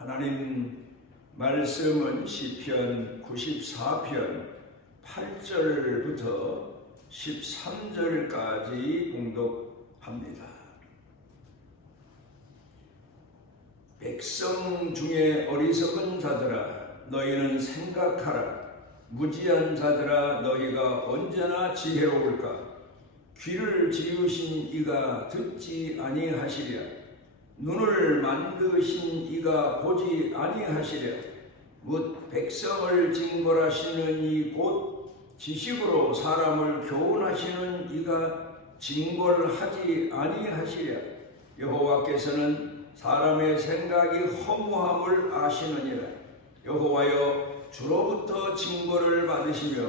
하나님 말씀은 시편 94편 8절부터 13절까지 봉독합니다. 백성 중에 어리석은 자들아, 너희는 생각하라. 무지한 자들아, 너희가 언제나 지혜로울까? 귀를 지으신 이가 듣지 아니하시랴? 눈을 만드신 이가 보지 아니하시랴? 뭇 백성을 징벌하시는 이 곧 지식으로 사람을 교훈하시는 이가 징벌하지 아니하시랴? 여호와께서는 사람의 생각이 허무함을 아시느니라. 여호와여, 주로부터 징벌을 받으시며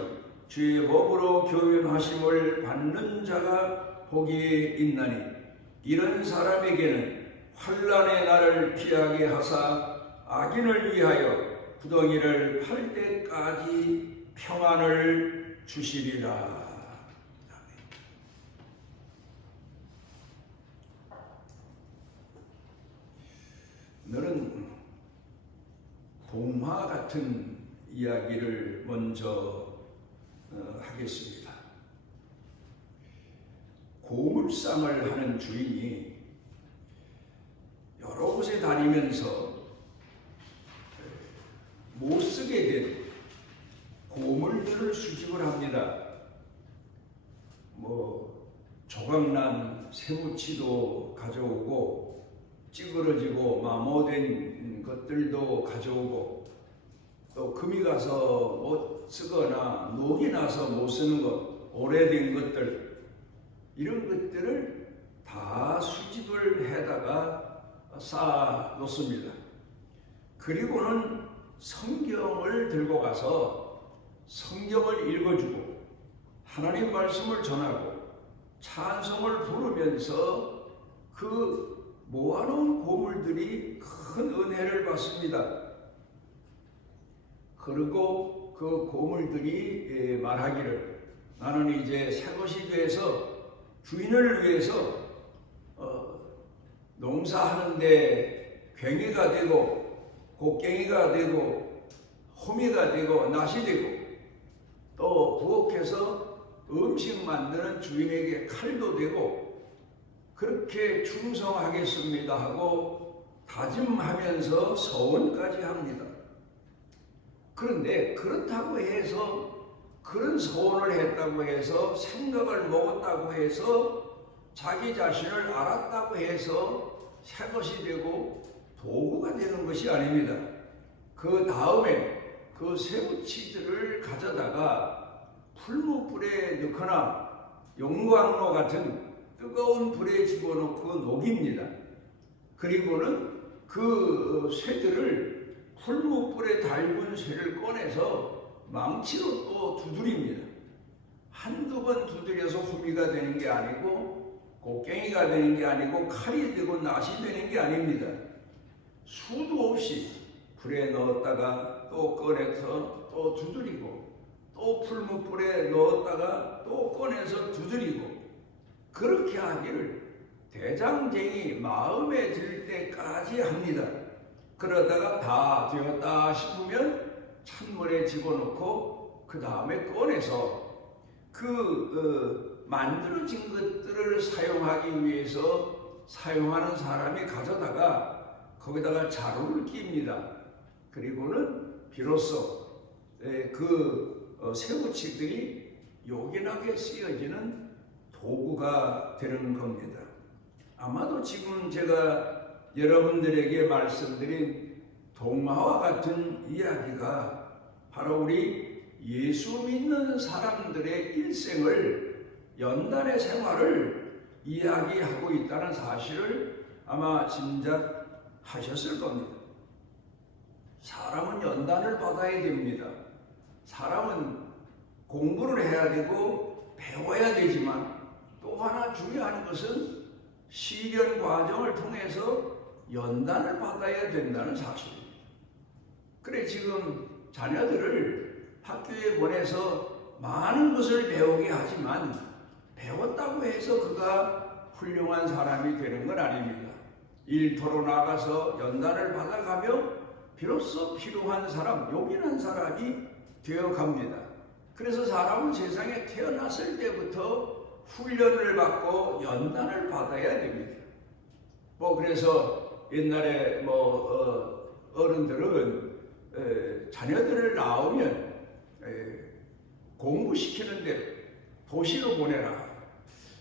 주의 법으로 교훈하심을 받는 자가 복이 있나니, 이런 사람에게는 환난의 날을 피하게 하사 악인을 위하여 구덩이를 팔 때까지 평안을 주시리라. 오늘은 동화 같은 이야기를 먼저 하겠습니다. 고물상을 하는 주인이 여러 곳에 다니면서 못 쓰게 된 고물들을 수집을 합니다. 조각난 새무치도 가져오고, 찌그러지고 마모된 것들도 가져오고, 또 금이 가서 못 쓰거나 녹이 나서 못 쓰는 것, 오래된 것들, 이런 것들을 다 수집을 해다가 쌓아 놓습니다. 그리고는 성경을 들고 가서 성경을 읽어주고 하나님 말씀을 전하고 찬송을 부르면서 그 모아놓은 고물들이 큰 은혜를 받습니다. 그리고 그 고물들이 말하기를, 나는 이제 새것이 돼서 주인을 위해서 농사하는데 괭이가 되고 곡괭이가 되고 호미가 되고 낫이 되고, 또 부엌에서 음식 만드는 주인에게 칼도 되고, 그렇게 충성하겠습니다 하고 다짐하면서 서원까지 합니다. 그런데 그렇다고 해서, 그런 서원을 했다고 해서, 생각을 먹었다고 해서, 자기 자신을 알았다고 해서 새것이 되고 도구가 되는 것이 아닙니다. 그 다음에 그 새우치들을 가져다가 풀무불에 넣거나 용광로 같은 뜨거운 불에 집어넣고 녹입니다. 그리고는 그 쇠들을, 풀무불에 달군 쇠를 꺼내서 망치로 또 두드립니다. 한두 번 두드려서 호미가 되는 게 아니고, 곡괭이가 되는 게 아니고, 칼이 되고 낫이 되는 게 아닙니다. 수도 없이 불에 넣었다가 또 꺼내서 또 두드리고, 또 풀무불에 넣었다가 또 꺼내서 두드리고, 그렇게 하기를 대장쟁이 마음에 들 때까지 합니다. 그러다가 다 되었다 싶으면 찬물에 집어넣고 그 다음에 꺼내서 만들어진 것들을 사용하기 위해서 사용하는 사람이 가져다가 거기다가 자루를 낍니다. 그리고는 비로소 새우치들이 요긴하게 쓰여지는 도구가 되는 겁니다. 아마도 지금 제가 여러분들에게 말씀드린 동화와 같은 이야기가 바로 우리 예수 믿는 사람들의 일생을, 연단의 생활을 이야기하고 있다는 사실을 아마 짐작하셨을 겁니다. 사람은 연단을 받아야 됩니다. 사람은 공부를 해야 되고 배워야 되지만, 또 하나 중요한 것은 시련 과정을 통해서 연단을 받아야 된다는 사실입니다. 그래, 지금 자녀들을 학교에 보내서 많은 것을 배우게 하지만, 배웠다고 해서 그가 훌륭한 사람이 되는 건 아닙니다. 일터로 나가서 연단을 받아가며 비로소 필요한 사람, 요긴한 사람이 되어갑니다. 그래서 사람은 세상에 태어났을 때부터 훈련을 받고 연단을 받아야 됩니다. 그래서 옛날에 어른들은 자녀들을 낳으면 공부시키는 대로 도시로 보내라.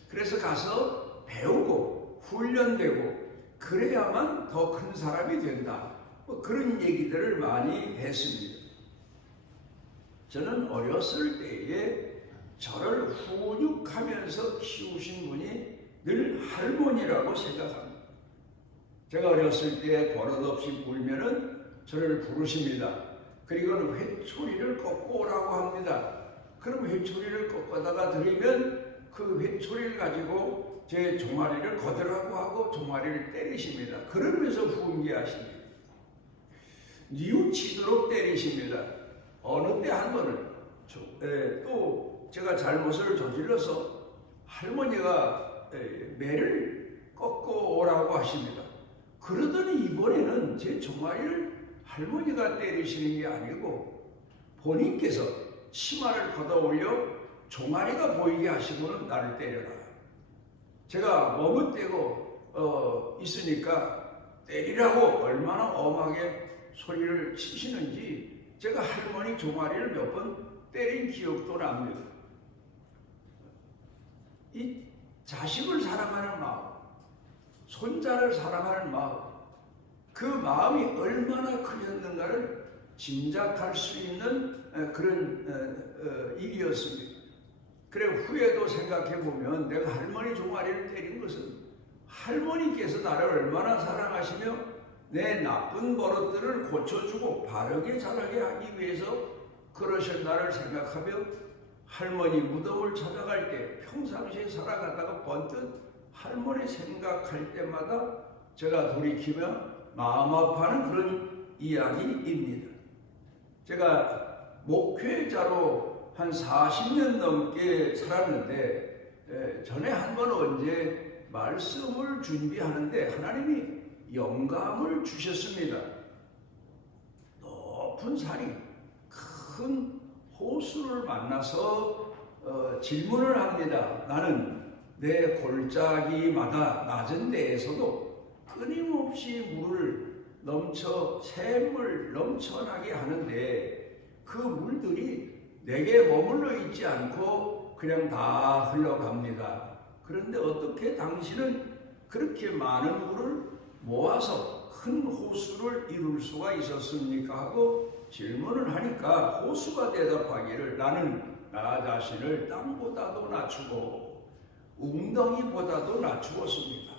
그래서 가서 배우고 훈련되고 그래야만 더 큰 사람이 된다. 그런 얘기들을 많이 했습니다. 저는 어렸을 때에 저를 훈육하면서 키우신 분이 늘 할머니라고 생각합니다. 제가 어렸을 때 버릇없이 울면은 저를 부르십니다. 그리고는 회초리를 꺾고 오라고 합니다. 그럼 회초리를 꺾어다가 드리면 그 회초리를 가지고 제 종아리를 거두라고 하고 종아리를 때리십니다. 그러면서 훈계하십니다. 뉘우치도록 때리십니다. 어느 때 한 번은 또 제가 잘못을 저질러서 할머니가 매를 꺾고 오라고 하십니다. 그러더니 이번에는 제 종아리를 할머니가 때리시는 게 아니고 본인께서 치마를 걷어 올려 종아리가 보이게 하시고는 나를 때려라. 제가 머뭇대고 있으니까 때리라고 얼마나 엄하게 소리를 치시는지 제가 할머니 종아리를 몇 번 때린 기억도 납니다. 이 자식을 사랑하는 마음, 손자를 사랑하는 마음, 그 마음이 얼마나 크였는가를 짐작할 수 있는 그런 일이었습니다. 그래 후에도 생각해보면 내가 할머니 종아리를 때린 것은 할머니께서 나를 얼마나 사랑하시며 내 나쁜 버릇들을 고쳐주고 바르게 자라게 하기 위해서 그러셨나를 생각하며 할머니 무덤을 찾아갈 때 평상시에 살아가다가 번뜩 할머니 생각할 때마다 제가 돌이키며 마음 아파하는 그런 이야기입니다. 제가 목회자로 한 40년 넘게 살았는데 전에 한 번 언제 말씀을 준비하는데 하나님이 영감을 주셨습니다. 높은 산이 큰 호수를 만나서 질문을 합니다. 나는 내 골짜기마다 낮은 데에서도 끊임없이 물을 샘물 넘쳐나게 하는데 그 물들이 내게 머물러 있지 않고 그냥 다 흘러갑니다. 그런데 어떻게 당신은 그렇게 많은 물을 모아서 큰 호수를 이룰 수가 있었습니까? 하고 질문을 하니까 호수가 대답하기를 나는 나 자신을 땅보다도 낮추고 웅덩이보다도 낮추었습니다.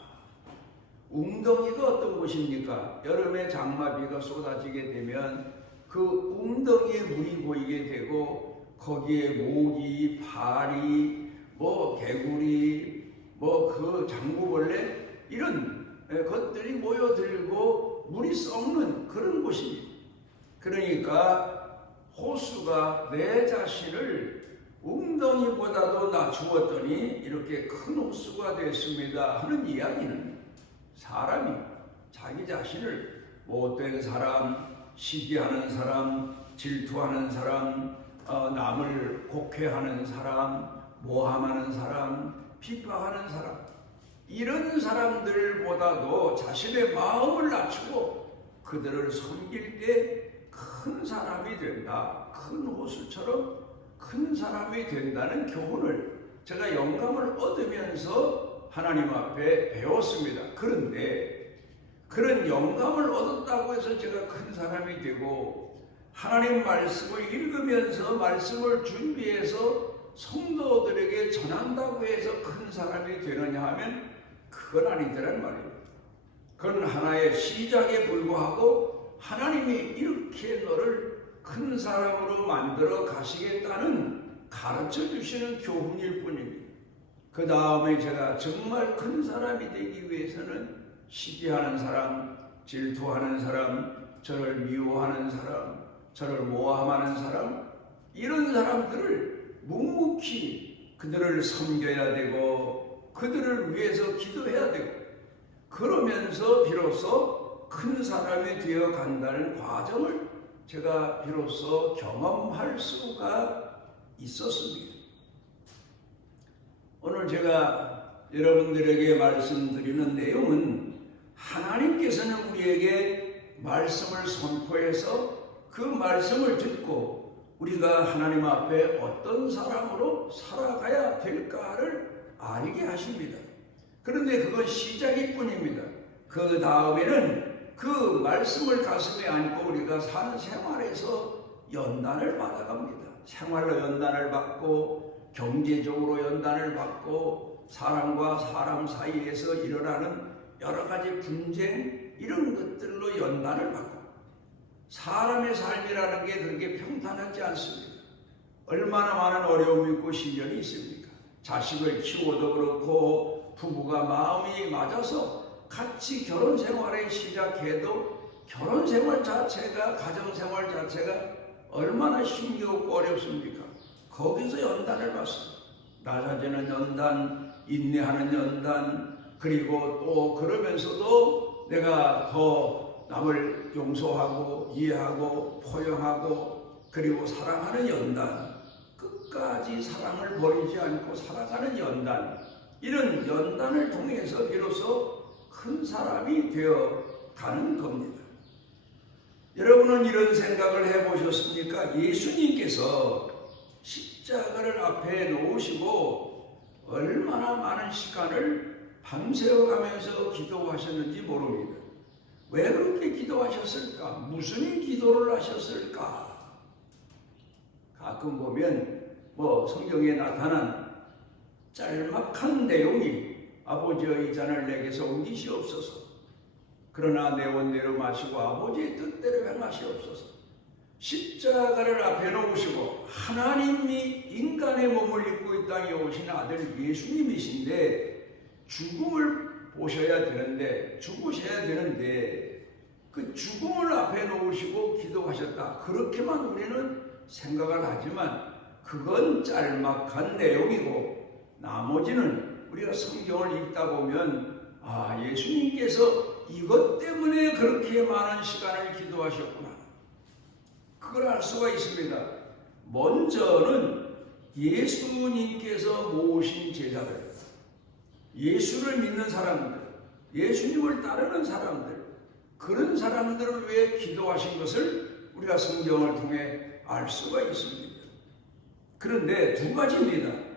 웅덩이가 어떤 곳입니까? 여름에 장마비가 쏟아지게 되면 그 웅덩이에 물이 고이게 되고 거기에 모기, 파리, 개구리, 그 장구벌레 이런 것들이 모여들고 물이 썩는 그런 곳입니다. 그러니까 호수가 내 자신을 웅덩이보다도 낮추었더니 이렇게 큰 호수가 됐습니다 하는 이야기는 사람이 자기 자신을 못된 사람, 시기하는 사람, 질투하는 사람, 남을 곡해하는 사람, 모함하는 사람, 비방하는 사람 이런 사람들보다도 자신의 마음을 낮추고 그들을 섬길 때 큰 사람이 된다. 큰 호수처럼 큰 사람이 된다는 교훈을 제가 영감을 얻으면서 하나님 앞에 배웠습니다. 그런데 그런 영감을 얻었다고 해서 제가 큰 사람이 되고 하나님 말씀을 읽으면서 말씀을 준비해서 성도들에게 전한다고 해서 큰 사람이 되느냐 하면 그건 아니더란 말입니다. 그건 하나의 시작에 불과하고 하나님이 이렇게 너를 큰 사람으로 만들어 가시겠다는 가르쳐 주시는 교훈일 뿐입니다. 그 다음에 제가 정말 큰 사람이 되기 위해서는 시기하는 사람, 질투하는 사람, 저를 미워하는 사람, 저를 모함하는 사람 이런 사람들을 묵묵히 그들을 섬겨야 되고 그들을 위해서 기도해야 되고 그러면서 비로소 큰 사람이 되어 간다는 과정을 제가 비로소 경험할 수가 있었습니다. 오늘 제가 여러분들에게 말씀드리는 내용은 하나님께서는 우리에게 말씀을 선포해서 그 말씀을 듣고 우리가 하나님 앞에 어떤 사람으로 살아가야 될까를 알게 하십니다. 그런데 그건 시작일 뿐입니다. 그 다음에는 그 말씀을 가슴에 안고 우리가 사는 생활에서 연단을 받아갑니다. 생활로 연단을 받고 경제적으로 연단을 받고 사람과 사람 사이에서 일어나는 여러 가지 분쟁 이런 것들로 연단을 받고 사람의 삶이라는 게 그렇게 평탄하지 않습니다. 얼마나 많은 어려움이 있고 시련이 있습니까? 자식을 키워도 그렇고 부부가 마음이 맞아서 같이 결혼 생활을 시작해도 결혼 생활 자체가 가정 생활 자체가 얼마나 힘겹고 어렵습니까? 거기서 연단을 받습니다. 낮아지는 연단, 인내하는 연단, 그리고 또 그러면서도 내가 더 남을 용서하고 이해하고 포용하고 그리고 사랑하는 연단, 끝까지 사랑을 버리지 않고 살아가는 연단, 이런 연단을 통해서 비로소 큰 사람이 되어 가는 겁니다. 여러분은 이런 생각을 해보셨습니까? 예수님께서 십자가를 앞에 놓으시고 얼마나 많은 시간을 밤새워 가면서 기도하셨는지 모릅니다. 왜 그렇게 기도하셨을까? 무슨 기도를 하셨을까? 가끔 보면 성경에 나타난 짤막한 내용이 아버지의 잔을 내게서 옮기시옵소서. 그러나 내 원대로 마시고 아버지의 뜻대로 행하시옵소서. 십자가를 앞에 놓으시고 하나님이 인간의 몸을 입고 이 땅에 오신 아들 예수님이신데 죽음을 보셔야 되는데 죽으셔야 되는데 그 죽음을 앞에 놓으시고 기도하셨다. 그렇게만 우리는 생각을 하지만 그건 짤막한 내용이고 나머지는 우리가 성경을 읽다 보면 예수님께서 이것 때문에 그렇게 많은 시간을 기도하셨구나. 그걸 알 수가 있습니다. 먼저는 예수님께서 모으신 제자들, 예수를 믿는 사람들, 예수님을 따르는 사람들, 그런 사람들을 위해 기도하신 것을 우리가 성경을 통해 알 수가 있습니다. 그런데 두 가지입니다.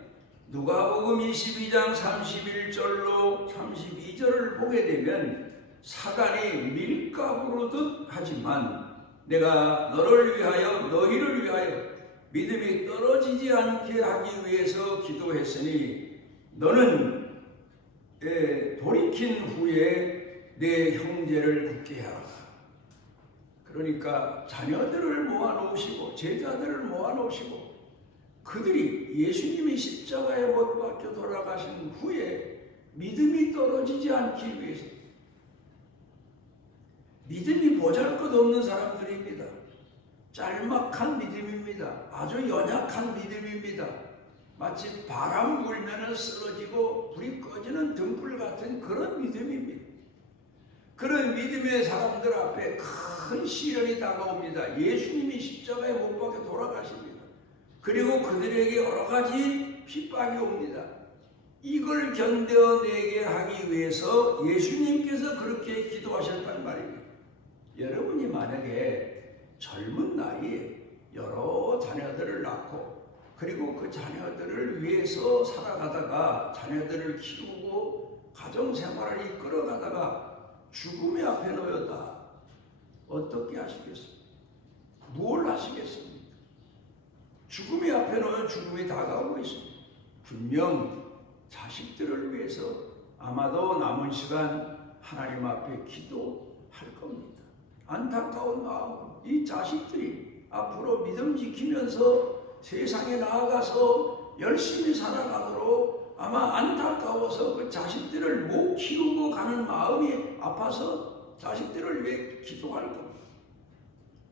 누가복음 22장 31절로 32절을 보게 되면 사단이 밀가부르듯 하지만 내가 너를 위하여 너희를 위하여 믿음이 떨어지지 않게 하기 위해서 기도했으니 너는 돌이킨 후에 내 형제를 굳게 하라. 그러니까 자녀들을 모아놓으시고 제자들을 모아놓으시고 그들이 예수님이 십자가에 못 박혀 돌아가신 후에 믿음이 떨어지지 않기 위해서 믿음이 보잘것없는 사람들입니다. 짤막한 믿음입니다. 아주 연약한 믿음입니다. 마치 바람 불면 쓰러지고 불이 꺼지는 등불 같은 그런 믿음입니다. 그런 믿음의 사람들 앞에 큰 시련이 다가옵니다. 예수님이 십자가에 못 박혀 돌아가십니다. 그리고 그들에게 여러 가지 핍박이 옵니다. 이걸 견뎌내게 하기 위해서 예수님께서 그렇게 기도하셨단 말입니다. 여러분이 만약에 젊은 나이에 여러 자녀들을 낳고 그리고 그 자녀들을 위해서 살아가다가 자녀들을 키우고 가정생활을 이끌어가다가 죽음의 앞에 놓였다. 어떻게 하시겠습니까? 무엇을 하시겠습니까? 죽음의 앞에 놓여 죽음이 다가오고 있습니다. 분명 자식들을 위해서 아마도 남은 시간 하나님 앞에 기도할 겁니다. 안타까운 마음으로 이 자식들이 앞으로 믿음 지키면서 세상에 나아가서 열심히 살아가도록 아마 안타까워서 그 자식들을 못 키우고 가는 마음이 아파서 자식들을 위해 기도할 겁니다.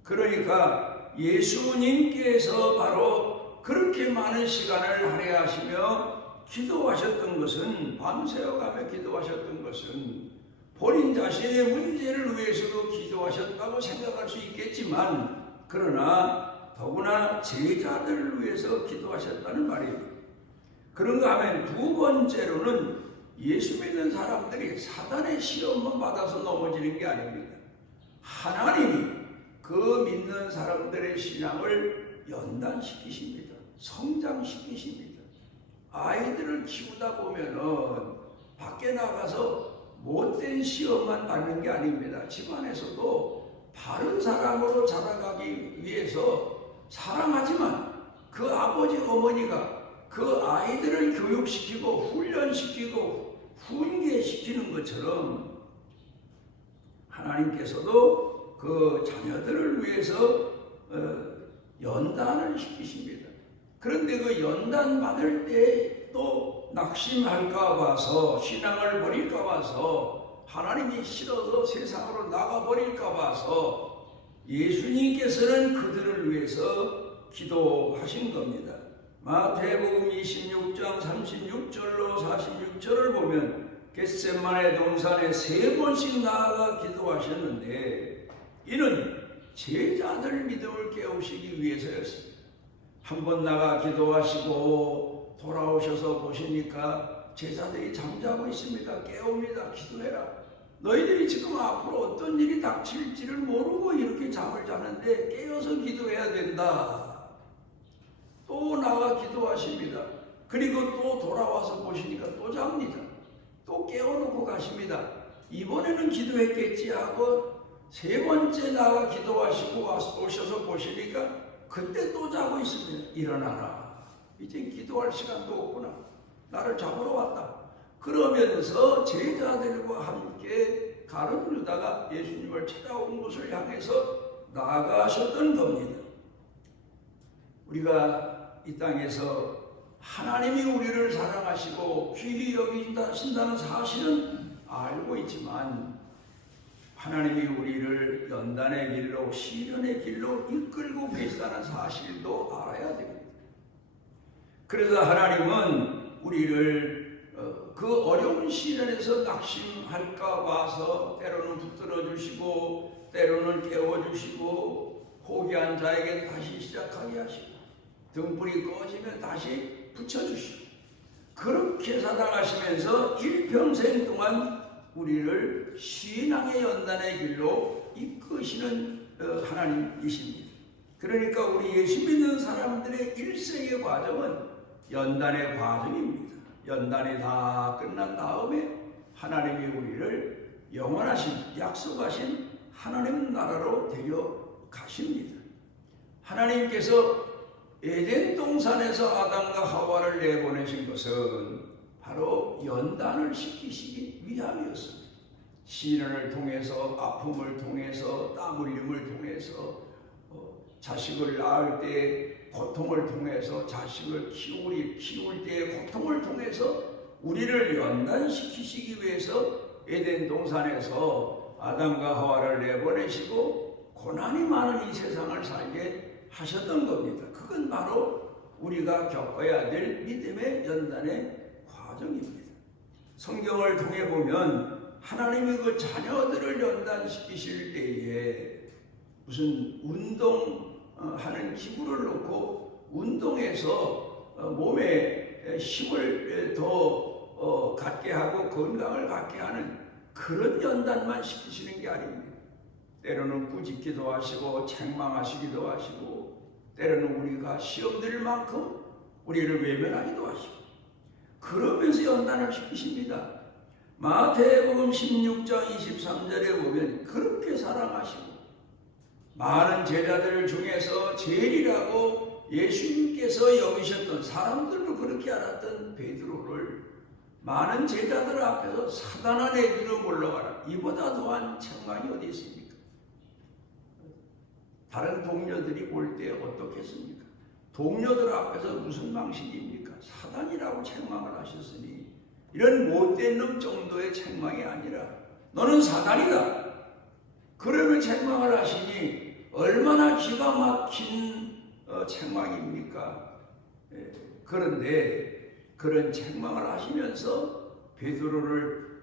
그러니까 예수님께서 바로 그렇게 많은 시간을 할애하시며 기도하셨던 것은 밤새워가며 기도하셨던 것은 본인 자신의 문제를 위해서도 기도하셨다고 생각할 수 있겠지만 그러나 더구나 제자들을 위해서 기도하셨다는 말입니다. 그런가 하면 두 번째로는 예수 믿는 사람들이 사단의 시험만 받아서 넘어지는 게 아닙니다. 하나님이 그 믿는 사람들의 신앙을 연단시키십니다. 성장시키십니다. 아이들을 키우다 보면은 밖에 나가서 못된 시험만 받는 게 아닙니다. 집안에서도 바른 사람으로 자라가기 위해서 사랑하지만 그 아버지 어머니가 그 아이들을 교육시키고 훈련시키고 훈계시키는 것처럼 하나님께서도 그 자녀들을 위해서 연단을 시키십니다. 그런데 그 연단 받을 때 또 낙심할까 봐서 신앙을 버릴까 봐서 하나님이 싫어서 세상으로 나가버릴까 봐서 예수님께서는 그들을 위해서 기도하신 겁니다. 마태복음 26장 36절로 46절을 보면 겟세마네 동산에 3번씩 나아가 기도하셨는데 이는 제자들 믿음을 깨우시기 위해서였습니다. 한 번 나가 기도하시고 돌아오셔서 보시니까 제자들이 잠자고 있습니다. 깨웁니다. 기도해라. 너희들이 지금 앞으로 어떤 일이 닥칠지를 모르고 이렇게 잠을 자는데 깨어서 기도해야 된다. 또 나가 기도하십니다. 그리고 또 돌아와서 보시니까 또 잡니다. 또 깨워놓고 가십니다. 이번에는 기도했겠지 하고 3번째 나가 기도하시고 오셔서 보시니까 그때 또 자고 있습니다. 일어나라. 이제 기도할 시간도 없구나. 나를 잡으러 왔다. 그러면서 제자들과 함께 가룟 유다가 예수님을 찾아온 곳을 향해서 나아가셨던 겁니다. 우리가 이 땅에서 하나님이 우리를 사랑하시고 귀히 여기신다는 사실은 알고 있지만 하나님이 우리를 연단의 길로 시련의 길로 이끌고 계시다는 사실도 알아야 됩니다. 그래서 하나님은 우리를 그 어려운 시련에서 낙심할까 봐서 때로는 붙들어 주시고 때로는 깨워주시고 포기한 자에게 다시 시작하게 하시고 등불이 꺼지면 다시 붙여주시고 그렇게 사랑하시면서 일평생 동안 우리를 신앙의 연단의 길로 이끄시는 하나님이십니다. 그러니까 우리 예수 믿는 사람들의 일생의 과정은 연단의 과정입니다. 연단이 다 끝난 다음에 하나님이 우리를 영원하신 약속하신 하나님 나라로 데려가십니다. 하나님께서 에덴 동산에서 아담과 하와를 내보내신 것은 바로 연단을 시키시기 위함이었습니다. 시련을 통해서 아픔을 통해서 땀 흘림을 통해서 자식을 낳을 때 고통을 통해서 자식을 키울 때의 고통을 통해서 우리를 연단시키시기 위해서 에덴 동산에서 아담과 하와를 내보내시고 고난이 많은 이 세상을 살게 하셨던 겁니다. 그건 바로 우리가 겪어야 될 믿음의 연단의 과정입니다. 성경을 통해 보면 하나님이 그 자녀들을 연단시키실 때에 무슨 운동하는 기구를 놓고 운동해서 몸에 힘을 더 갖게 하고 건강을 갖게 하는 그런 연단만 시키시는 게 아닙니다. 때로는 꾸짖기도 하시고 책망하시기도 하시고 때로는 우리가 시험 들 만큼 우리를 외면하기도 하시고 그러면서 연단을 시키십니다. 마태복음 16장 23절에 보면 그렇게 사랑하시고 많은 제자들 중에서 제일이라고 예수님께서 여기셨던 사람들도 그렇게 알았던 베드로를 많은 제자들 앞에서 사단아 내 뒤로 물러가라. 이보다 더한 책망이 어디 있습니까? 다른 동료들이 볼 때 어떻겠습니까? 동료들 앞에서 무슨 방식입니까? 사단이라고 책망을 하셨으니 이런 못된 놈 정도의 책망이 아니라 너는 사단이다. 그러면 책망을 하시니 얼마나 기가 막힌 책망입니까? 그런데 그런 책망을 하시면서 베드로를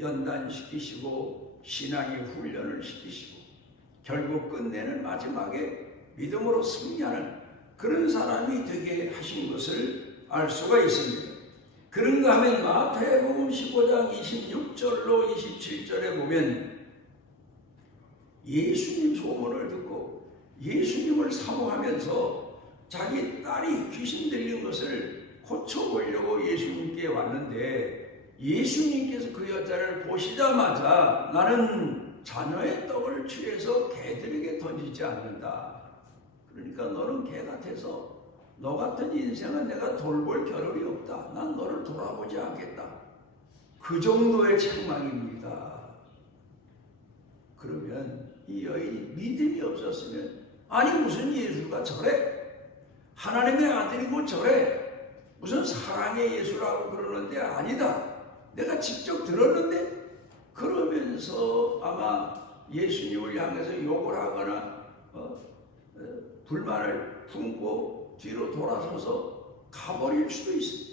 연단시키시고 신앙의 훈련을 시키시고 결국 끝내는 마지막에 믿음으로 승리하는 그런 사람이 되게 하신 것을 알 수가 있습니다. 그런가 하면 마태복음 15장 26절로 27절에 보면 예수님 소문을 듣고 예수님을 사모하면서 자기 딸이 귀신 들린 것을 고쳐보려고 예수님께 왔는데 예수님께서 그 여자를 보시자마자 나는 자녀의 떡을 취해서 개들에게 던지지 않는다. 그러니까 너는 개 같아서 너 같은 인생은 내가 돌볼 겨를이 없다. 난 너를 돌아보지 않겠다. 그 정도의 책망입니다. 그러면 이 여인이 믿음이 없었으면 아니 무슨 예수가 저래? 하나님의 아들이고 저래? 무슨 사랑의 예수라고 그러는데 아니다. 내가 직접 들었는데? 그러면서 아마 예수님을 향해서 욕을 하거나 불만을 품고 뒤로 돌아서서 가버릴 수도 있습니다.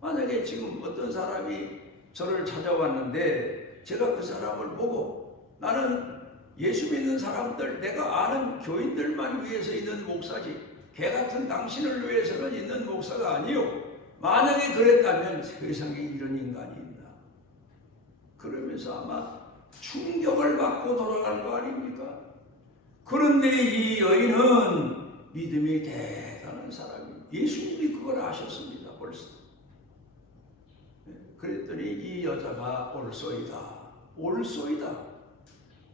만약에 지금 어떤 사람이 저를 찾아왔는데 제가 그 사람을 보고 나는 예수 믿는 사람들, 내가 아는 교인들만 위해서 있는 목사지 개 같은 당신을 위해서는 있는 목사가 아니요. 만약에 그랬다면 세상에 이런 인간이 있나? 그러면서 아마 충격을 받고 돌아갈 거 아닙니까? 그런데 이 여인은 믿음이 대단한 사람이에요. 예수님이 그걸 아셨습니다. 벌써. 그랬더니 이 여자가 올소이다. 올소이다.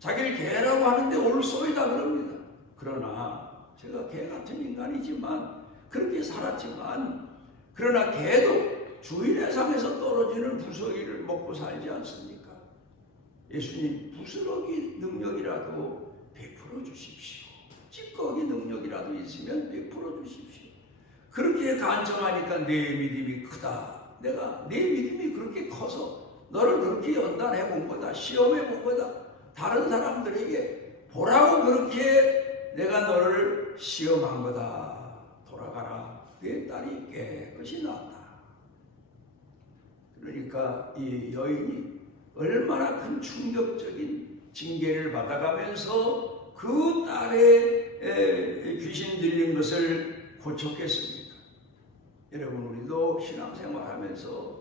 자기를 개라고 하는데 올소이다 그럽니다. 그러나 제가 개 같은 인간이지만 그렇게 살았지만 그러나 개도 주인의 상에서 떨어지는 부스러기를 먹고 살지 않습니까? 예수님 부스러기 능력이라도 베풀어 주십시오. 찌꺼기 능력이라도 있으면 베풀어 주십시오. 그렇게 간청하니까 내 믿음이 크다. 내가 내 믿음이 그렇게 커서 너를 그렇게 연단해 본 거다. 시험해 본 거다. 다른 사람들에게 보라고 그렇게 내가 너를 시험한 거다. 돌아가라. 내 딸이 깨끗이 나왔다. 그러니까 이 여인이 얼마나 큰 충격적인 징계를 받아가면서 그 딸의 귀신 들린 것을 고쳤겠습니까? 여러분 우리도 신앙생활하면서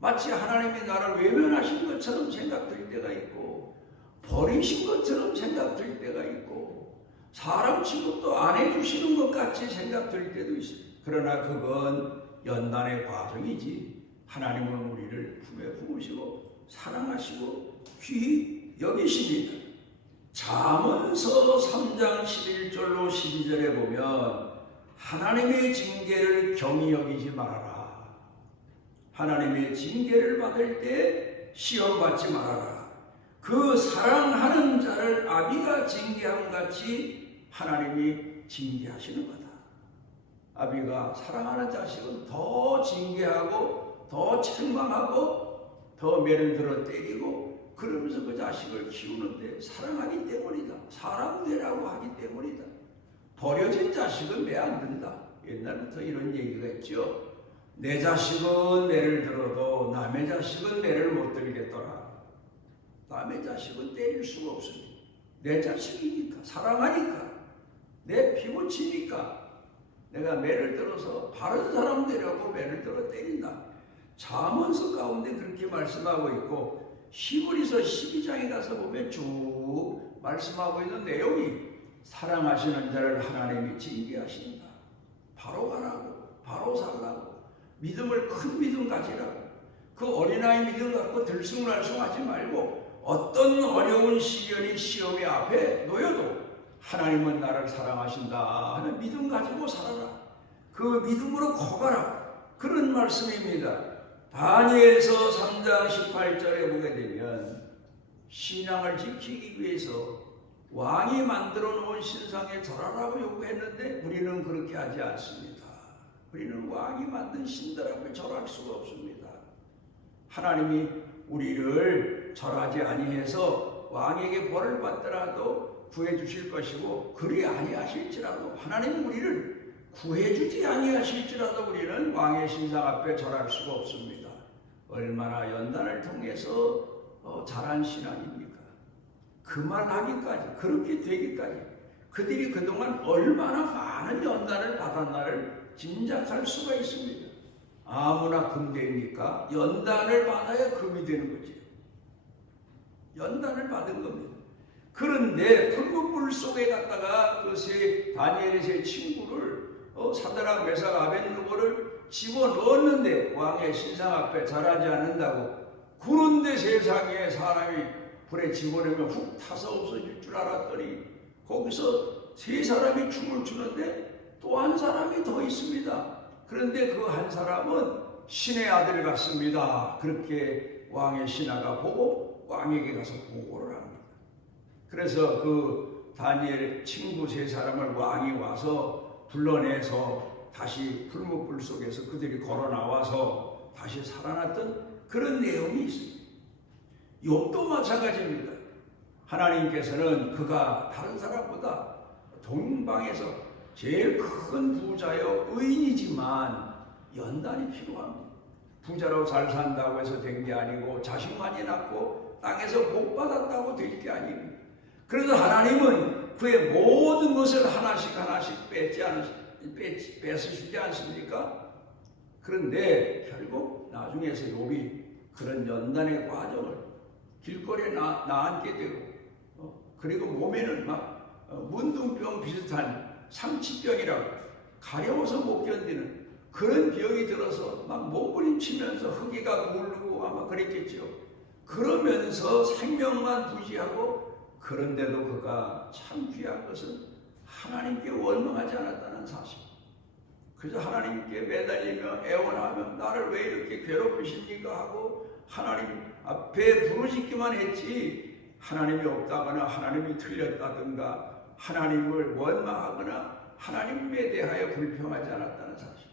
마치 하나님이 나를 외면하신 것처럼 생각될 때가 있고 버리신 것처럼 생각될 때가 있고 사람 취급도 안 해주시는 것 같이 생각될 때도 있습니다. 그러나 그건 연단의 과정이지 하나님은 우리를 품에 품으시고 사랑하시고 귀히 여기십니다. 잠언서 3장 11절로 12절에 보면 하나님의 징계를 경히 여기지 말아라. 하나님의 징계를 받을 때 시험받지 말아라. 그 사랑하는 자를 아비가 징계함 같이 하나님이 징계하시는 거다. 아비가 사랑하는 자식은 더 징계하고 더 책망하고 더 매를 들어 때리고 그러면서 그 자식을 키우는데 사랑하기 때문이다. 사람 되라고 하기 때문이다. 버려진 자식은 매 안 든다. 옛날부터 이런 얘기가 있죠. 내 자식은 매를 들어도 남의 자식은 매를 못 들겠더라. 남의 자식은 때릴 수가 없습니다. 내 자식이니까 사랑하니까 내 피부치니까 내가 매를 들어서 바른 사람 되려고 매를 들어 때린다. 잠언서 가운데 그렇게 말씀하고 있고 히브리서 12장에 가서 보면 쭉 말씀하고 있는 내용이 사랑하시는 자를 하나님이 징계하신다. 바로 가라고, 바로 살라고, 믿음을 큰 믿음 가지라고. 그 어린아이 믿음 갖고 들쑥날쑥하지 말고 어떤 어려운 시련이 시험의 앞에 놓여도 하나님은 나를 사랑하신다 하는 믿음 가지고 살아라. 그 믿음으로 커가라. 그런 말씀입니다. 다니엘서 3장 18절에 보게 되면 신앙을 지키기 위해서 왕이 만들어 놓은 신상에 절하라고 요구했는데 우리는 그렇게 하지 않습니다. 우리는 왕이 만든 신들 앞에 절할 수가 없습니다. 하나님이 우리를 절하지 아니해서 왕에게 벌을 받더라도 구해주실 것이고 그리 아니하실지라도 하나님이 우리를 구해주지 아니하실지라도 우리는 왕의 신상 앞에 절할 수가 없습니다. 얼마나 연단을 통해서 자란 신앙입니까? 그 말 하기까지, 그렇게 되기까지 그들이 그동안 얼마나 많은 연단을 받았나를 짐작할 수가 있습니다. 아무나 금대입니까? 연단을 받아야 금이 되는 거지. 연단을 받은 겁니다. 그런데 풀무불 속에 갔다가 다니엘의 세 친구를 사드락, 메삭, 아벳느고를 집어넣었는데 왕의 신상 앞에 절하지 않는다고. 그런데 세상에 사람이 불에 집어넣으면 훅 타서 없어질 줄 알았더니 거기서 세 사람이 춤을 추는데 또 한 사람이 더 있습니다. 그런데 그 한 사람은 신의 아들 같습니다. 그렇게 왕의 신하가 보고 왕에게 가서 보고를 합니다. 그래서 그 다니엘 친구 세 사람을 왕이 와서 불러내서 다시 풀무불 속에서 그들이 걸어 나와서 다시 살아났던 그런 내용이 있습니다. 욥도 마찬가지입니다. 하나님께서는 그가 다른 사람보다 동방에서 제일 큰 부자여 의인이지만 연단이 필요합니다. 부자로 잘 산다고 해서 된 게 아니고 자식 많이 낳고 땅에서 복 받았다고 될 게 아닙니다. 그래서 하나님은 그의 모든 것을 하나씩 뺏으시지 않습니까? 그런데 결국 나중에서 욥이 그런 연단의 과정을 길거리에 나앉게 되고 그리고 몸에는 막 문둥병 비슷한 상치병이라고 가려워서 못 견디는 그런 병이 들어서 막 몸부림치면서 허기가 울고 아마 그랬겠죠. 그러면서 생명만 부지하고 그런데도 그가 참 귀한 것은 하나님께 원망하지 않았다는 사실. 그래서 하나님께 매달리며 애원하며 나를 왜 이렇게 괴롭히십니까 하고 하나님 앞에 부르짖기만 했지 하나님이 없다거나 하나님이 틀렸다든가 하나님을 원망하거나 하나님에 대하여 불평하지 않았다는 사실.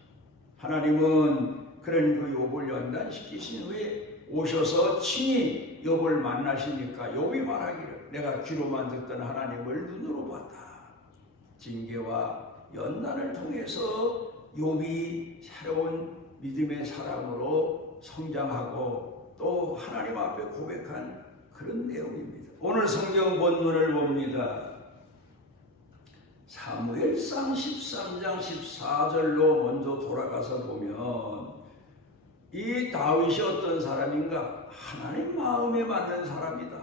하나님은 그런 그 욥을 연단시키신 후에 오셔서 친히 욥을 만나시니까 욥이 말하기를 내가 귀로만 듣던 하나님을 눈으로 봤다. 징계와 연단을 통해서 욥이 새로운 믿음의 사람으로 성장하고 또 하나님 앞에 고백한 그런 내용입니다. 오늘 성경 본문을 봅니다. 사무엘상 13장 14절로 먼저 돌아가서 보면 이 다윗이 어떤 사람인가? 하나님 마음에 맞는 사람이다.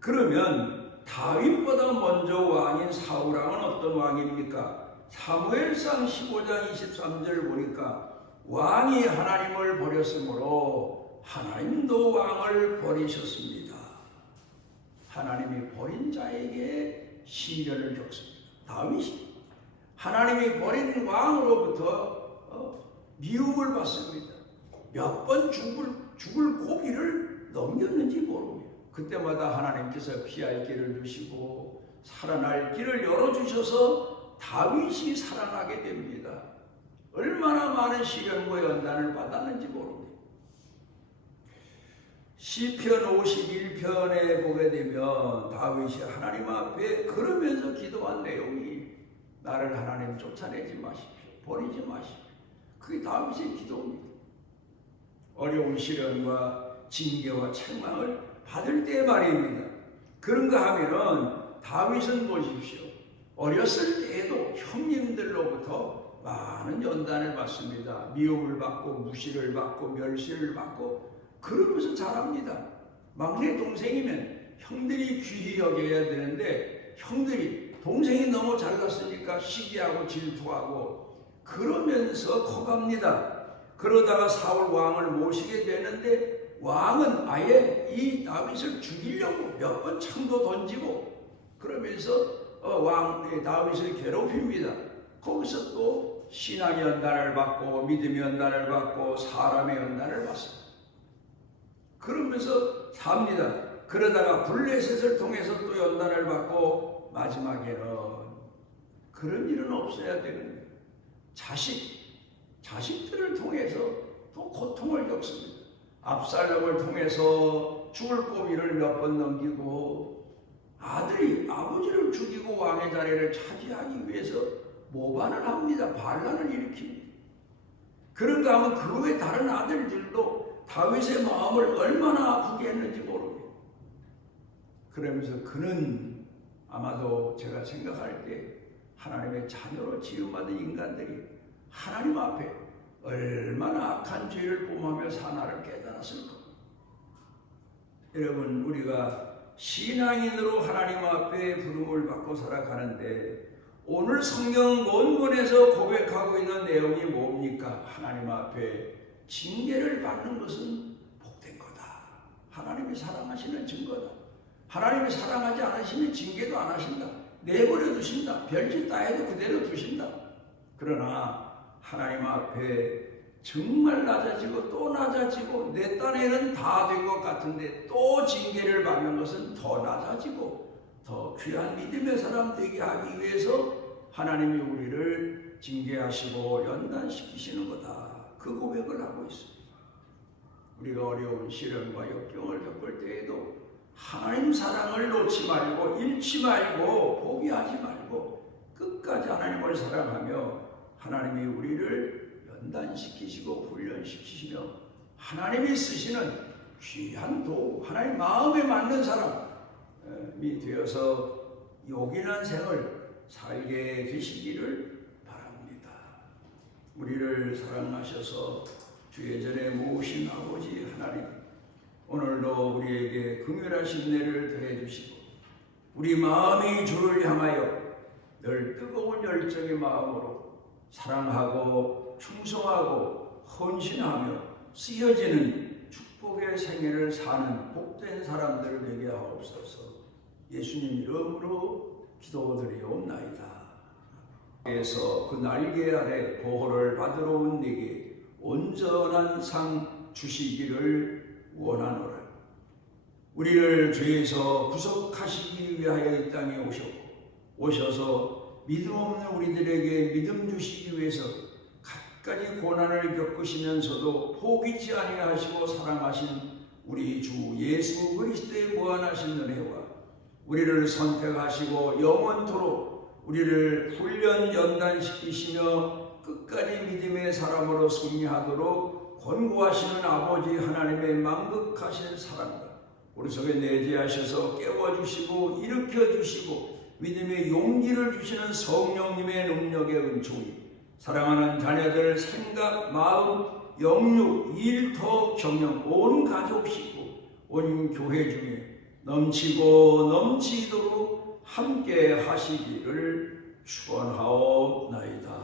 그러면 다윗보다 먼저 왕인 사울왕은 어떤 왕입니까? 사무엘상 15장 23절 보니까 왕이 하나님을 버렸으므로 하나님도 왕을 버리셨습니다. 하나님이 버린 자에게 시련을 겪습니다. 다윗이 하나님이 버린 왕으로부터 미움을 받습니다. 몇 번 죽을 고비를 넘겼는지 모릅니다. 그때마다 하나님께서 피할 길을 주시고 살아날 길을 열어주셔서 다윗이 살아나게 됩니다. 얼마나 많은 시련과 연단을 받았는지 모릅니다. 시편 51편에 보게 되면 다윗이 하나님 앞에 그러면서 기도한 내용이 나를 하나님 쫓아내지 마십시오. 버리지 마십시오. 그게 다윗의 기도입니다. 어려운 시련과 징계와 책망을 받을 때 말입니다. 그런가 하면은 다윗은 보십시오. 어렸을 때에도 형님들로부터 많은 연단을 받습니다. 미움을 받고 무시를 받고 멸시를 받고 그러면서 자랍니다. 막내 동생이면 형들이 귀히 여겨야 되는데 형들이 동생이 너무 잘났으니까 시기하고 질투하고 그러면서 커갑니다. 그러다가 사울 왕을 모시게 되는데 왕은 아예 이 다윗을 죽이려고 몇 번 창도 던지고 그러면서 다윗을 괴롭힙니다. 거기서 또 신앙의 연단을 받고 믿음의 연단을 받고 사람의 연단을 받습니다. 그러면서 삽니다. 그러다가 블레셋을 통해서 또 연단을 받고 마지막에는 그런 일은 없어야 되는데 자식들을 통해서 또 고통을 겪습니다. 압살롬을 통해서 죽을 고비를 몇 번 넘기고 아들이 아버지를 죽이고 왕의 자리를 차지하기 위해서 모반을 합니다. 반란을 일으킵니다. 그런가 하면 그 외 다른 아들들도 다윗의 마음을 얼마나 아프게 했는지 모르겠어요. 그러면서 그는 아마도 제가 생각할 때 하나님의 자녀로 지음받은 인간들이 하나님 앞에 얼마나 악한 죄를 범하며 사나를 깨달았을 겁니다. 여러분, 우리가 신앙인으로 하나님 앞에 부름을 받고 살아가는데 오늘 성경 본문에서 고백하고 있는 내용이 뭡니까? 하나님 앞에 징계를 받는 것은 복된 거다. 하나님이 사랑하시는 증거다. 하나님이 사랑하지 않으시면 징계도 안 하신다. 내버려 두신다. 별짓 다 해도 그대로 두신다. 그러나 하나님 앞에 정말 낮아지고 또 낮아지고 내 딴에는 다 된 것 같은데 또 징계를 받는 것은 더 낮아지고 더 귀한 믿음의 사람 되게 하기 위해서 하나님이 우리를 징계하시고 연단시키시는 거다. 그 고백을 하고 있습니다. 우리가 어려운 시련과 역경을 겪을 때에도 하나님 사랑을 놓지 말고 잃지 말고 포기하지 말고 끝까지 하나님을 사랑하며 하나님이 우리를 연단시키시고 훈련시키시며 하나님이 쓰시는 귀한 도구, 하나님 마음에 맞는 사람이 되어서 요긴한 생을 살게 되시기를 바랍니다. 우리를 사랑하셔서 주 예전에 모으신 아버지 하나님, 오늘도 우리에게 긍휼하신 은혜를 더해 주시고 우리 마음이 주를 향하여 늘 뜨거운 열정의 마음으로 사랑하고 충성하고 헌신하며 쓰여지는 축복의 생애를 사는 복된 사람들 되게 하옵소서. 예수님 이름으로 기도드리옵나이다. 그래서 그 날개 아래 보호를 받으러 온 네게 온전한 상 주시기를 원하노라. 우리를 죄에서 구속하시기 위하여 이 땅에 오셨고 오셔서 믿음 없는 우리들에게 믿음 주시기 위해서 갖가지 고난을 겪으시면서도 포기치 아니하시고 사랑하신 우리 주 예수 그리스도의 무한하신 은혜와 우리를 선택하시고 영원토록 우리를 훈련 연단시키시며 끝까지 믿음의 사람으로 승리하도록 권고하시는 아버지 하나님의 만극하신 사랑과 우리 속에 내재하셔서 깨워주시고 일으켜주시고 믿음의 용기를 주시는 성령님의 능력의 은총이 사랑하는 자녀들 생각, 마음, 영육, 일터, 경영 온 가족 식구, 온 교회 중에 넘치고 넘치도록 함께 하시기를 축원하옵나이다.